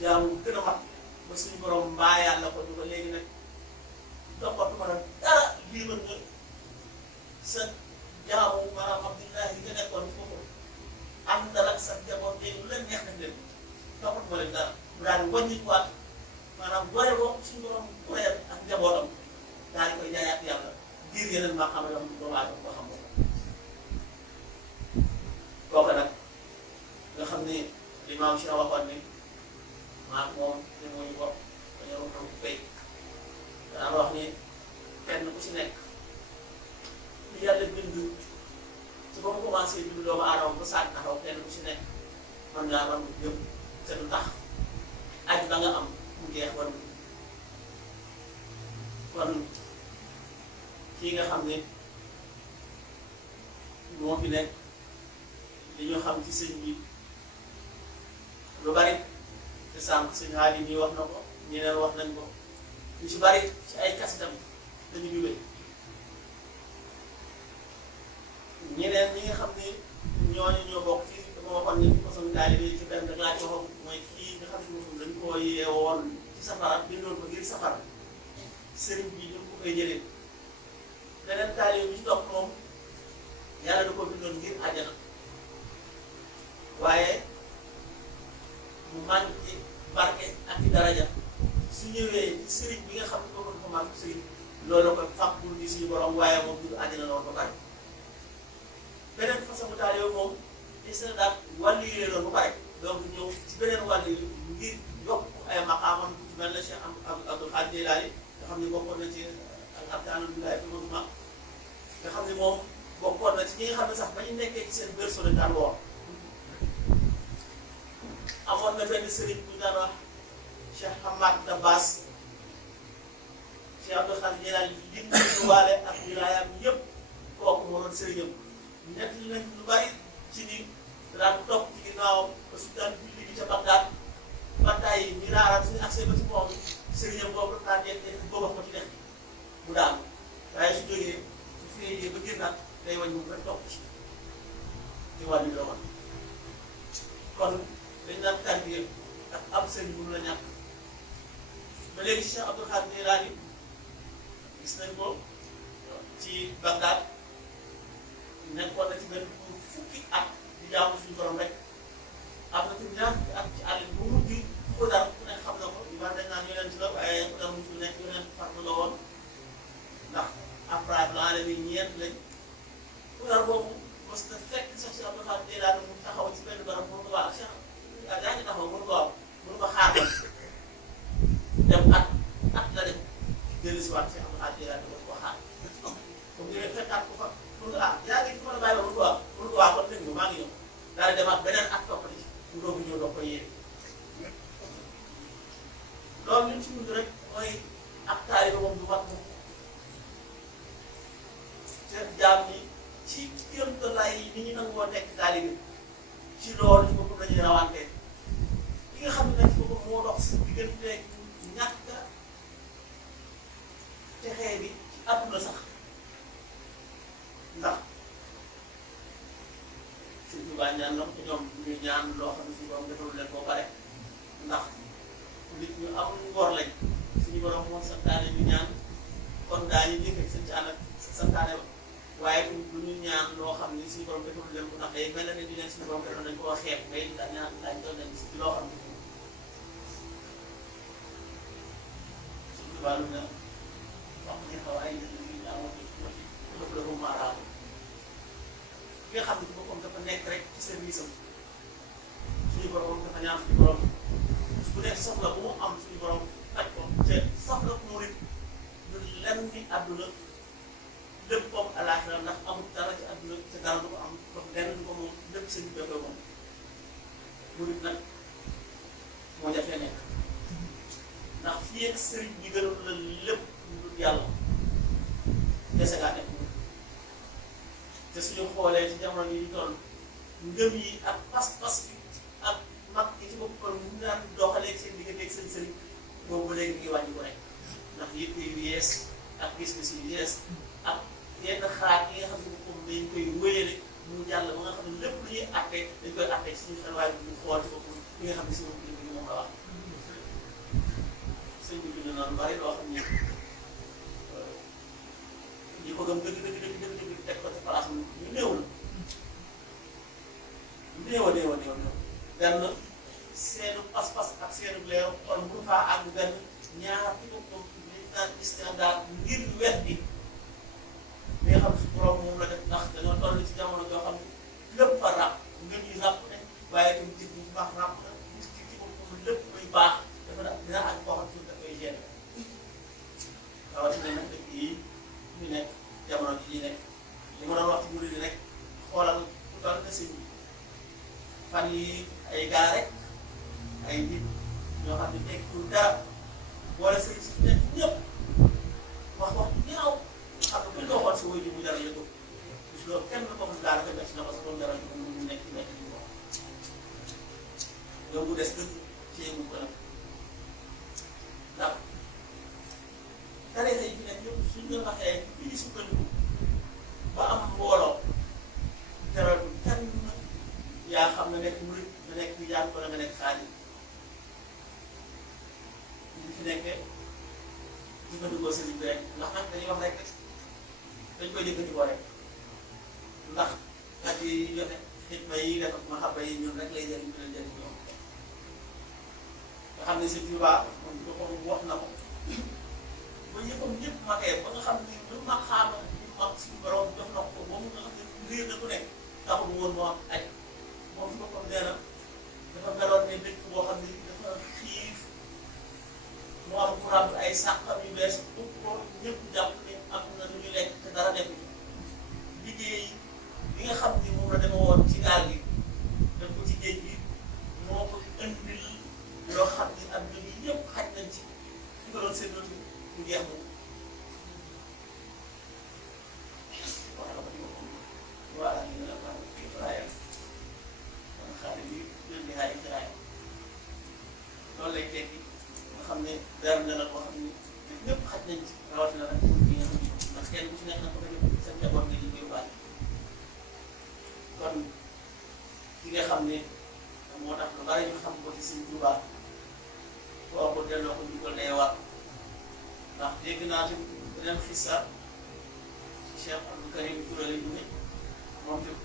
jaamu gën a mat ba suñu borom mbaa yàlla ko ñu ko léegi nag toppatuma la dara lii mën nga sa jaamu maanaam Abdullahi yi nga nekkoon foofu am dara ak sa jaboot léegi lu leen neex def leen toppatuma leen dara mu daal di wàññikuwaat maanaam gore boo suñu borom goreel ak njabootam daal di koy jaayaat yàlla diir yeneen maa xam ne dama doomu aadama ko xam ko kooku nag nga xam ne li maam Cheikh waxoon ni maa moom te mooy bopp dañoo am béy danaa wax ni kenn ku ci nekk li yàlla bind su ba mu commencé bind doomu aadama ba saag taxaw kenn ku ci nekk mën ngaa mën yëpp te du tax aj ba nga am mu jeex war kon kii nga xam ne moo fi nekk li ñu xam ci sëñ bi lu bari te sànq sëñ Haadi nii wax na ko ñeneen wax nañ ko ñu ci bari ci ay kasitam dañu jógee ñeneen ñi nga xam ne ñooñu ñoo bokk ci dama waxoon ni façon taalibe ci benn rek laa ci waxoon mooy kii nga xam ne moom dañ koo yeewoon ci safara bindoon ko ngir safara sëriñ bi ñu ko koy jëlee beneen taalibe bi ci topp moom yàlla da ko bindoon ngir àjjana waaye mu manqué barke ak ci daraja su ñëwee ci sëriñ bi nga xam ne kooku dafa manqué sëriñ loolu la koy fàggul di suñu borom waaye moom du àjjana la woon ba pare beneen façon bu taalibe moom gis na daal wàll yi leen doon ba pare donc ñëw ci beneen wàll yi ngir yokk ay maqaamam ci mel ne Cheikh Abdou Khadre Jeylaani nga xam ne bokkoon na ci ak abdaana billahi fi ma nga xam ne moom bokkoon na ci ñi nga xam ne sax ba ñu nekkee ci seen berceau lañ daan woor amoon na benn sëriñ bu ñu daan wax Cheikh Hamad Dabbas Cheikh Abdou Khadre Jeylaani lim ñu waale ak wilaayam yëpp kooku moo doon sëriñam ñett nañ lu bari ci ni daan topp ci ginnaawam ba su daan julli bi ca Bagdad bataay yi ñu raaraat suñu accès ba ci moom sëriñam boobu daan nekk booba ko ci dex gi mu daanu waaye su jógee su féeyee ba génnaat day wàññi mu rek topp ci wàllu doomam kon dañ daan tàmbali ak am sëriñ bu la ñàkk ba léegi Cheikh Abdou Khadre Jeylaani gis nañ ko ci Bagdad nekkoon na ci benn fukki at di jaamu suñu borom rek am na ci ñaar fukki at ci àll bi bu mujj Xudar ku nekk xam na ko ñu bari dañ naan yonent la waaye Xudar mu nekk yonent far na loo yaatal dem at la dem dellusiwaat si am na at yéen a ko xaar comme ñu ne fekkaat ko fa mun nga yaa ngi fi mën a bàyyi mun ko waa kon dégg nga maa ngi ñëw daal di demaat beneen at toppati mu doog ñëw doog ko yéene loolu li ñu ci mujj rek mooy ak taalibe moom du mat moom seen jaam yi ci kéemtalaay yi ni ñu nangoo nekk taalibe ci loolu ci boppam la ñuy rawante ki nga xam ne nag ci boppam moo dox si diggante ñàkk texee bi ci àdduna sax ndax suñ Tuubaa ñaan na ko ñoom ñuy ñaan loo xam ne suñu borom defal leen boo pare ndax nit ñu am ngor lañ suñu borom moo santaane ñu ñaan kon daañu jëfe seen ci ànd ak santaane ba waaye du ñu ñaan loo xam ne suñu borom defal leen ko ndax day mel ne di leen suñu borom defal nañ koo xeeb ngay daa ñaan daañu doon nañ ci loo xam ne suñu Tuubaa lu ne wax ni xaw ay nit ñi amoon ci la ko maaraamu ki nga xam ne boppam dafa nekk rek ci service am suñu borom dafa ñaan suñu borom bu dee soxla bu mu am suñu borom taj ko te soxla ku murit du lenn ni àdduna lépp comme àllaaxira ndax amul dara ci àdduna te dara du ko am donc lenn du ko moom lépp seen bépp moom murit nag moo jafee nekk ndax fii ak sëriñ bi gënal la lépp lu yàlla dese ngaa nekk te suñu xoolee ci jamono yi ñu toll ngëm yi ak pas-pas bi ak mag yi ci boppam ñu daan doxalee seen diggante ak seen sëriñ boobu ba léegi ñu ngi wàññi ko rek ndax yitte yu yees ak gis-gis yu yees ak yenn xalaat yi nga xam ne moom dañ koy wéyale mu jàll ba nga xam ne lépp lu ñuy àtte dañ koy àtte suñu xel waaye ñu xool ci boppam li nga xam ne si moom bi moom la wax sëñ bi bind na lu bari loo xam ne ñi ko gëm dëgg teg ko ci place ñu néew la néew benn seenu pas-pas ak seenu leer kon bu faa àgg benn ñaar ci boppam li naan istindaar ngir wet bi li nga xam ne si borom moom la def ndax dañoo toll ci jamono joo xam ne lépp fa ràpp ngeen ñu ràpp ne waaye tamit jëf bu baax ràpp na nit ki ci boppam lépp muy baax dafa dina àgg koo xam ne daf koy génne rawatina nag dëkk yi ñu nekk jamono ji ñu nekk li ma doon wax ci murid yi rek xoolal ku toll na sëñ bi fan yi ay gaa rek ay nit ñoo xam ne nekkul dara boole sëñ si nekk ñëpp wax ñaaw xam nga buñ ko xool si wuyu ji mu jaral la ko bis loolu kenn ko mu daanaka métti na parce que loolu jaral ñu nekk ci métti ñu wax yow bu des dëgg téyewu ko nag ndax tarixa yi fi nekk ñëpp suñ la waxee fii sukkandiku ba am mbooloo jaral kenn yaa xam ne nekk murid nga nekk ñu jàng ko la nga nekk xaalis ñu fi nekkee jëfandikoo sëriñ bi rek ndax nag dañuy wax rek dañ koy jëfandikoo rek ndax at yi joxe xitma yi def ak maxaba yi ñun rek lay jëriñ leen jëriñ ñoom nga xam ne sëriñ Touba moom boppam wax na ko ba yëppam ñëpp matee ba nga xam ne lu ma xaama ñu mag suñu borom jox na ko moom nga xam ne réer na ku nekk taxul woon moo am aj moom si boppam nee na dafa meloon ne dëkk boo xam ne dafa xiif moo am ku ràbb ay sàqam yu bees ëpp ko ñëpp jàpp ne am na lu ñu lekk te dara nekk liggéey bi nga xam ni moom la dema woon ci gaal gi def ko ci géej gi moo ko indil loo xam ni am na ñi ñëpp xaj nañ ci fi ko doon séddoo mu jeex moom voilà ko ci boppam voilà ñu ne la ko raayal kon xale bi jël di xaay ci raayal loolu lay tekki nga xam ne dara na la koo xam ni ñëpp xaj nañ ci rawatina nag bi nga xam ni parce que kenn ku ci nekk na ko def sa njaboot nga ñu koy bàyyi kon ki nga xam ne moo tax lu bari ñu xam ko ci Sëñ Tuubaa koo ko delloo ko ñu ko lay war ndax dégg naa tamit beneen xissa Cheikh Abdou Karim Touré la jóge moom tamit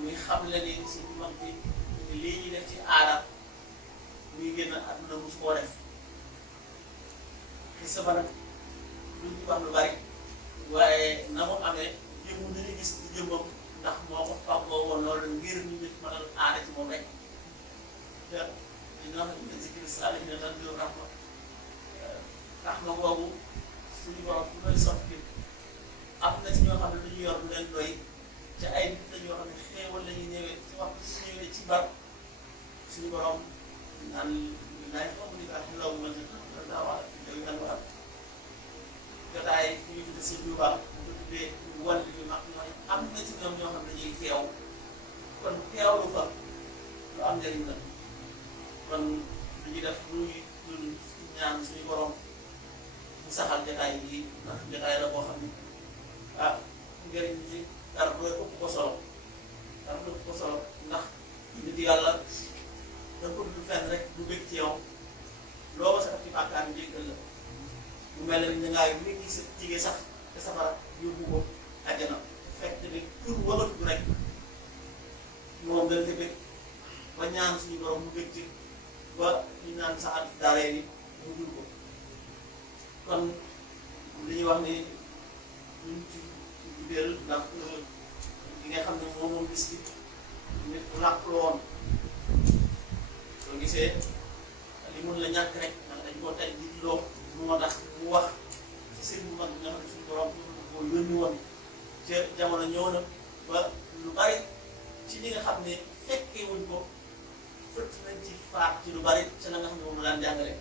muy xam le ni si mag bi lii ñuy def ci aada muy génn àdduna mosu koo def xissa ba nag luñ ci wax lu bari waaye na mu amee jëmm dañuy gis ci jëmmam ndax moo ko fàggoo woon loolu ngir ñu nit mënal aada ci moom rek te dina wax ne zikri saalihiina tanzilu rahma rahma boobu suñu borom bu koy soppi am na ci ñoo xam ne lu ñu yor du leen doy ca ay nit la ñoo xam ne xéewal la ñuy ñëwee ci waxtu su ñëwee ci bar suñu borom naan naay foofu di baax law ma ne daa waa day gan waar jotaay fu ñu tudde sëñ Touba bu ko tuddee wàll yu mag ñooy am na ci ñoom ñoo xam ne dañuy teew kon teewlu fa lu am njëriñ la kon lu ñu def luy ñaan suñu borom mu saxal jotaay yi ndax jotaay la boo xam ne ah njëriñ li dara du ëpp ko solo dara du ëpp ko solo ndax nit yàlla da ko du fenn rek du bëgg ci yow loo ma sa def ci bàkkaar bi jéggal la mu mel ne ni ngaa yu nit ñi sa jigee sax te safara yóbbu ko àjjana fekk ni pour wëgatu rek moom dañ ko bëgg ba ñaan suñu borom mu bëgg ci ba ñu naan saxat daaree ni mu jur ko kon li ñuy wax ni duñ ci biir ndax li nga xam ne moom bis bi nit ku làkk la woon soo gisee li mun la ñàkk rek ndax dañ koo tey nit loo moo tax mu wax ci sëñ bu mag bi nga xam ne suñu borom boo yónni woon ca jamono ñëw na ba lu bari ci li nga xam ne fekkee wuñ ko fëtt nañ ci faat ci lu bari ca la nga xam ne moom la daan jàngale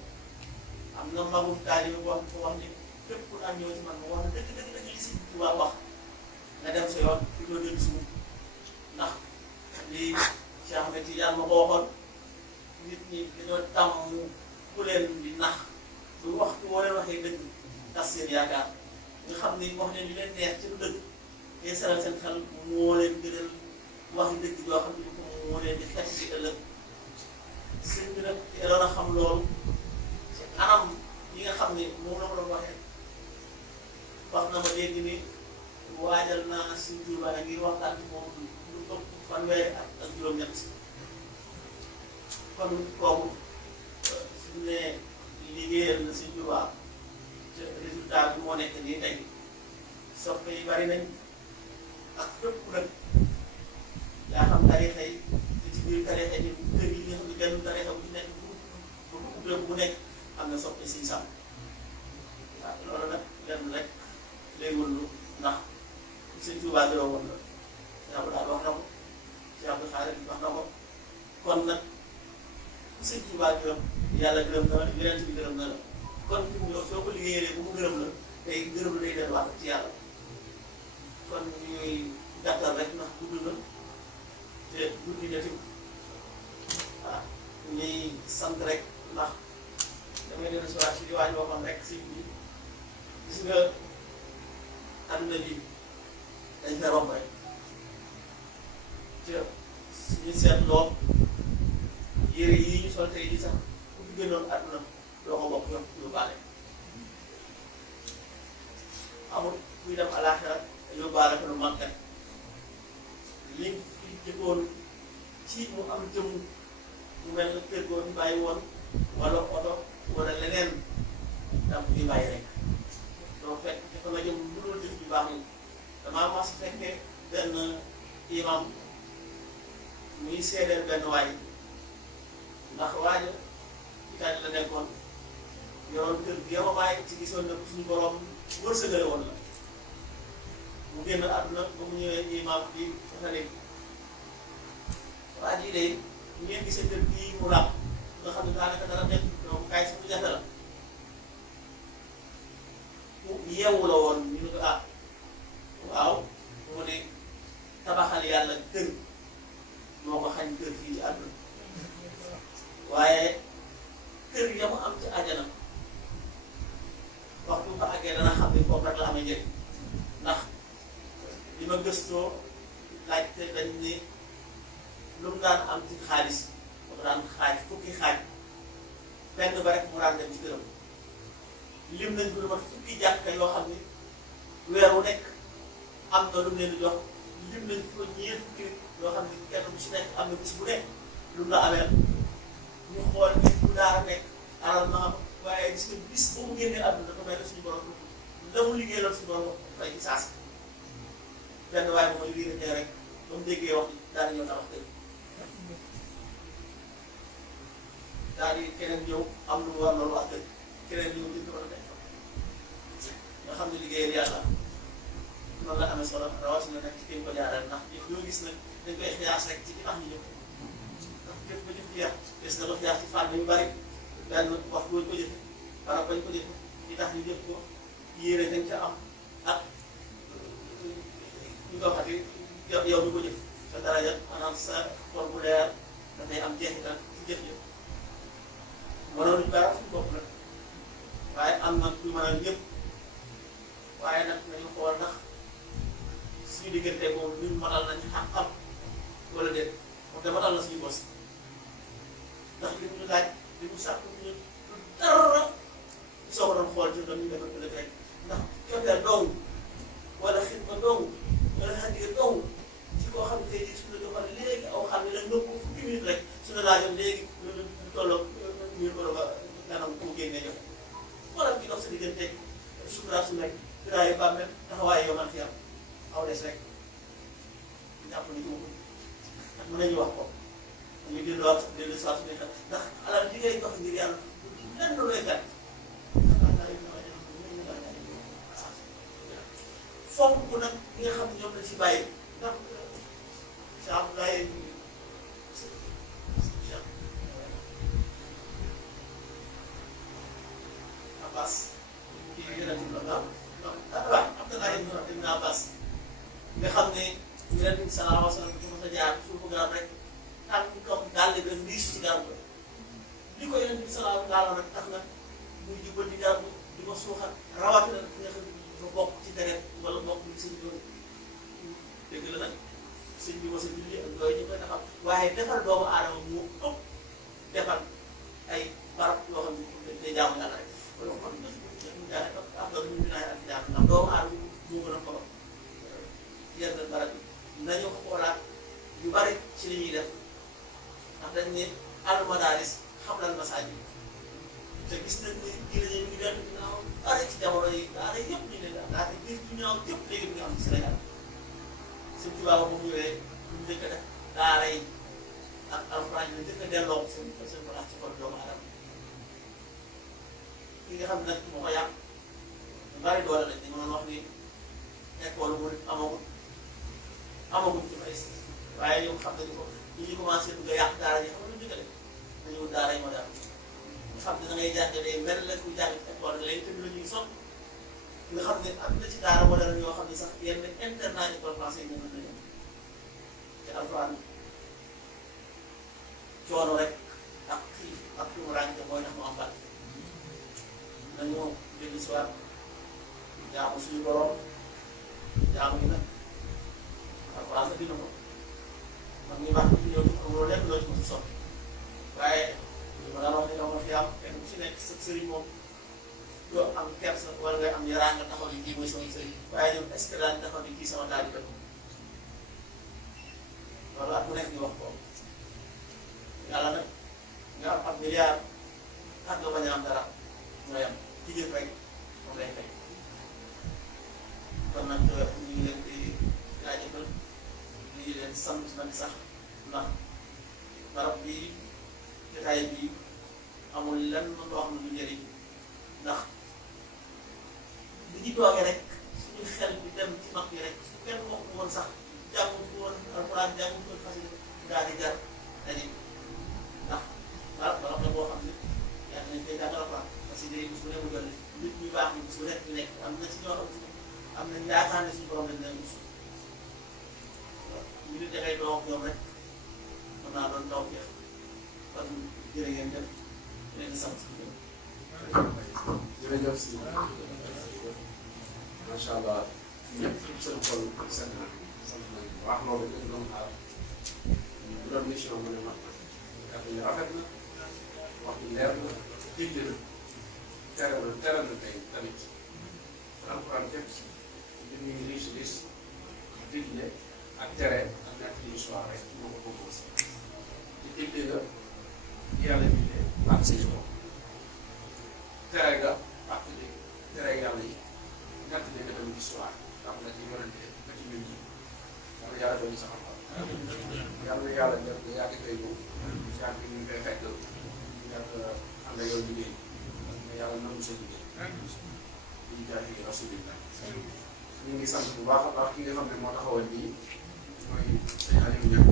am na magum taalibe boo xam ne ko wax ni képp ku daan ñëw ci man ma wax ne dëgg li si Tuubaa wax nga dem sa yoon fi doo dellu si mu ndax lii Cheikh Ahmed Tidiane ma ko waxoon nit ñi dañoo tàmm ku leen di nax du waxtu woo leen waxee dëgg tas seen yaakaar nga xam ni wax leen li leen neex ci lu dëgg te seral seen xel moo leen gënal wax dëgg yoo xam ne moo leen di xet ci ëllëg sëñ bi nag doon a xam loolu ci anam yi nga xam ne moom la ma doon waxee wax na ma léegi ni waajal naa Sëñ Tuubaa ngir waxtaan ci moom lu ëpp fanweeri at ak juróom-ñett kon kooku suñu nee liggéeyal na Sëñ Tuubaa te résultat bi moo nekk nii tey soppe yi bari nañ ak fépp nag yaa xam tarixa yi te ci biir tarixa yi kër yi nga xam ne benn tarixa bu ci nekk bu nekk am na soppe Sëñ Sam waaw loolu nag lenn rek lay wëllu ndax Sëñ Tuubaa gërëm woon la Cheikh Abdou daal wax na ko Cheikh Abdou Xaadir wax na ko kon nag Sëñ Tuubaa gërëm yàlla gërëm na la yeneen bi gërëm na la kon yow soo ko liggéeyee bu mu gërëm la day gërëm la day delluwaat ci yàlla kon ñuy gàttal rek ndax gudd na te guddi na tamit waaw ñuy sant rek ndax damay dellu si waat si di waaj boo xam rek sëñ bi gis nga àdduna bi dañ fay romb rek te suñu seetloo yére yii ñu sol tey di sax ku fi gënoon àdduna doo ko bokk yóbbaale amul kuy dem àlaaxira yóbbaale ko lu màggat liñ fi jëkkoon ci mu am jëmm mu mel na kër goo fi bàyyi woon wala oto wala leneen dam fi bàyyi rek doo fekk dafa nga jëm lu dul jëf ju baax ni damaa mas fekkee benn imam muy seedeel benn waay ndax waaja Italie la nekkoon yoroon kër gi yama bàyyi ci gisoon na suñu borom wërsëgale woon la mu génn àdduna ba mu ñëwee imam bi dafa ne waa ji de ñu ngeen gisee kër gii mu ràpp nga xam ne daanaka dara nekk donc kaay si mu jafe la mu yeewu la woon ñu ne ko ah waaw mu ne tabaxal yàlla kër moo ko xañ kër fii ci àdduna waaye kër ya mu am ci àjjana waxtu bu ko àggee dana xam ne foofu rek la amee njëriñ ndax li ma gëstoo laajte dañ ne lu mu daan am ci xaalis dafa daan xaaj fukki xaaj benn ba rek mu daan dem ci këram lim nañ ko lu mat fukki jàkka yoo xam ne weer wu nekk am na lu mu leen di jox lim nañ ko ñeent fukki yoo xam ne kenn bu si nekk am na bis bu nekk lu mu la amee ñu xool nit bu daara nekk alal ma am waaye gis nga bis ba mu génnee àdduna dafa mel ne suñu borom la mu liggéeyal suñu borom fay ci saas benn waaye mooy lii rek rek ba mu déggee wax daal ñëw tabax kër daal di keneen ñëw am lu mu war loolu wax dëgg keneen ñëw di ko mën a def nga xam ne liggéeyal yàlla noonu la amee solo rawatina nag ci kenn ko jaarale ndax ñoo gis nag dañ koy xiyaas rek ci li tax ñu ñëw ndax jëf ba jëf jeex des na ko xiyaas ci fànn yu bari benn wax boo ko jëfe barab bañ ko jëfe li tax ñu jëf ko yéene dañ ca am ak ñu ko waxati yow mi ko jëf sa daraja maanaam sa xol bu leer dafay am jeexital ci jëf jëf mënoon ñu dara suñu bopp nag waaye am na lu mënal ñëpp waaye nag nañu xool ndax suñu diggante moom ñun matal nañu xam-xam wala déet moom de matal na suñu bos ndax li mu laaj li mu sàkk ñu dara soo ko doon xool ci doon ñu defal ko rek ndax cofeel dong wala xidma dong wala xadiga dong ci koo xam ne tey jii suñu la joxoon léegi aw xam ne la nëb ko fukki minute rek suñu laajoon léegi lu tolloo ñu ko ba ganam koo génne joxe wala ci dox sa diggante sukuraat su nekk firaayu bàmmeel taxawaay yoo man fi am aw des rek jàpp ni jiw ak mën nañu wax ko ñu dellu saa su ne ndax alal li ngay jox ngir yàlla lenn looy gàtt fonk nag ñi nga xam ne ñoom la ci bàyyi ndax Cheikh Abdoulaye Cheikh Abbas kii yeneen ci la waaw Abdoulaye Ibn Abbas nga xam ne Yonent bi sallallahu alayhi wa sallam dafa mos a jaar suufu garab rek tànk comme daal di leen riis ci garab li ko Yonent bi sallallahu alayhi wa sallam rek tax na muy jubal di garab di ko suuxat rawatina nag nga xam ne dafa bokk ci deret wala bokk ci sëñ bi dëgg la nag sëñ bi mos a julli ak yooyu ñu koy taxaw waaye defal doomu aadama moo ëpp defal ay barab yoo xam ne day jaamu yàlla rek loolu kon am na lu ñu naan ak jaam ndax doomu aadama moo gën a foog yenn barab yi nañu xoolaat yu bari ci li ñuy def ndax dañ ne almadaaris xam lan masaajid yi te gis nañ ni jigéen ñi ñu ngi dellu ginnaaw bari ci jamono yi daara yëpp ñu ne daal di gis ñu ñaaw yëpp léegi ñu am ci Sénégal sëñ Tuubaa bu ñëwee ñu njëkk a def daara yi ak alxuraan yi njëkk a delloo seen place ci xol doomu aadama ki nga xam ne nag moo ko yàq bari doole lañ dañu mën wax ni école mu amagul ci fay waaye yow xam nañu ko ñu ñu commencé bëgg a yàq daara yi xam nga lu njëkk a def dañu wut daara yi moo daal nga xam ne da ngay jàngalee mel la ku jàng ci école lay tëdd la ñuy sonn nga xam ne am na ci daara moderne yoo xam ne sax yenn internat école français yi mën nañu ci alxuraan coono rek ak xiif ak fi mu ràññee mooy tax mu am bàtt nañu dellu si waat jaamu suñu borom jaamu yi nag alxuraan dina ko man mii baax na ñëw amuloo lenn loo ci mën a sonn waaye li ma daan wax ne dama fi am kenn ku ci nekk sa sëriñ moom doo am kersa wala ngay am yaraa nga taxaw ni kii mooy sama sëriñ waaye ñoom est ce que daañu taxaw ni kii sama daal di def loolu at mu nekk ñu wax ko yàlla nag nga am ab milliard ak nga bañ a am dara mooy am ci jëf rek moom lay fay kon nag ñu ngi leen di jaajëfal di leen sant nag sax ndax barab bi jotaay bi amul lenn loo xam ne lu njëriñ ndax li ñu toogee rek suñu xel bi dem ci mag yi rek su kenn waxu woon sax jàngu fi woon alxuraan jàngu fi woon xasida daal di jar daje ndax barab la boo xam ne yaa ngi leen koy jàngal alxuraan parce que day bis bu ne mu dolli nit ñu baax ni bis bu nekk ñu nekk am na ci ñoo xam ne am nañ yaakaar ne suñu borom lañ leen gis ñu nit dangay toog ñoom rek mën naa doon taw jeex kon jërë ngeen def leen di sant jërëjëf si macha allah ñëpp seen xol seen sant nañu bu baax loolu dañu doon xaar bu doon mission mu ne mat na kàddu yi rafet na wax bi leer na digle na tere na tey tamit alxuraan képp li muy riche digle ak tere ak nekk ci histoire rek moo ko proposé ci digle la yàlla bindee ak si ko tere nga ak tere yàlla yi ñett bi nga dem histoire ndax nga ci yonente nga ci ñun ñi yàlla yàlla doon sa xam-xam yàlla def nga yàgg koy ñëw yàgg ñu koy fekk yàgg ànd ak yow liggéey nga yàlla nangu sa liggéey di jaay rasulillah ñu ngi sant bu baax a baax ki nga xam ne moo taxawal nii mooy sëñ Aliou Niang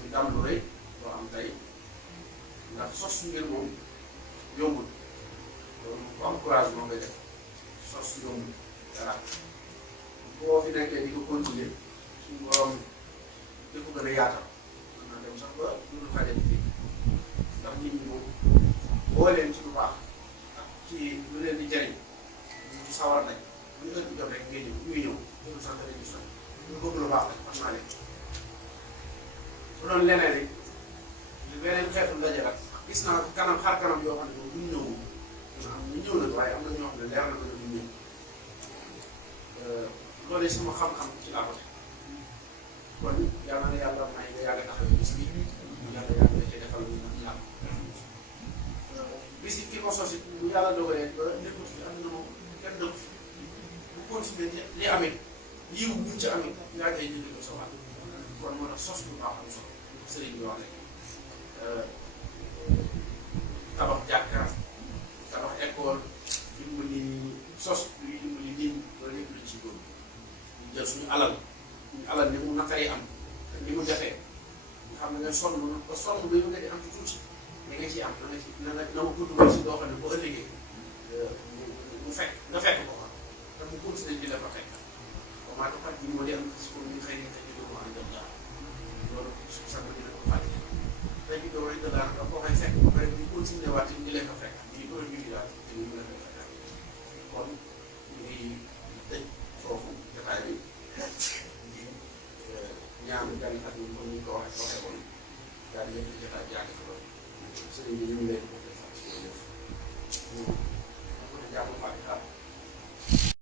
muy am lu rëy loo am tey ndax sos ngir moom yombul loolu ku am courage moo koy def sos yombul dara boo fi nekkee di ko continuer suñu borom di ko gën a yaatal mën naa dem sax ba lu xajal fii ndax nit ñi moom boo leen ci lu baax ak ci lu leen di jëriñ ñu ci sawar nañ bu ñu ëpp jot rek ngay ñëw ñuy ñëw loolu sax dañuy soñ ñu bëgg lu baax rek xam naa leen bu doon leneen rek leneen xeetu ndaje la gis naa kanam xar kanam yoo xam ne moom bu ñu ñëwul dina am ñu ñëw nag waaye am na ñoo xam ne leer na ko ne du ñëw loolu sama xam-xam ci laa ko teg kon yàlla na yàlla may nga yàgg taxawee bis bi yàlla yàgg la ci defal ñu ñaan bis yi ki ko sos it bu yàlla dogalee ba nekkul fi am na moom kenn dëkk fi bu continuer li amit yiw buñ ci amit yaa ngi ay jënd ko sa wàll kon moo tax sos bu baax am solo sëriñ bi wax rek tabax jàkka tabax école dimbali sos luy dimbali nit ñi loolu lépp luñ ci góor ñu jël suñu alal ni mu naqaree am ak ni mu jafee nga xam ne nga sonn ba sonn ba nga di am ci tuuti da nga ciy am na nga ci na nga gudd si doo xam ne boo ëllëgee mu fekk nga fekk ko xam te mu continué di la fa fekk ba maa ko fàttali moo di am si pour ñu xëy na te ñu ko am dem daal loolu sax dina ko fàttali tey jii doo rek daal da koo koy fekk ba pare ñu continué waat ñu leen fa fekk ñu doon ñu ngi daal te ñu la fay fekk kon ñu ngi tëj foofu jotaay bi ñaanu jàng ak ñun comme ni ñu ko waxee woon daal di yëkkati jotaay bi yàgg fa loolu sëriñ bi ñu ngi leen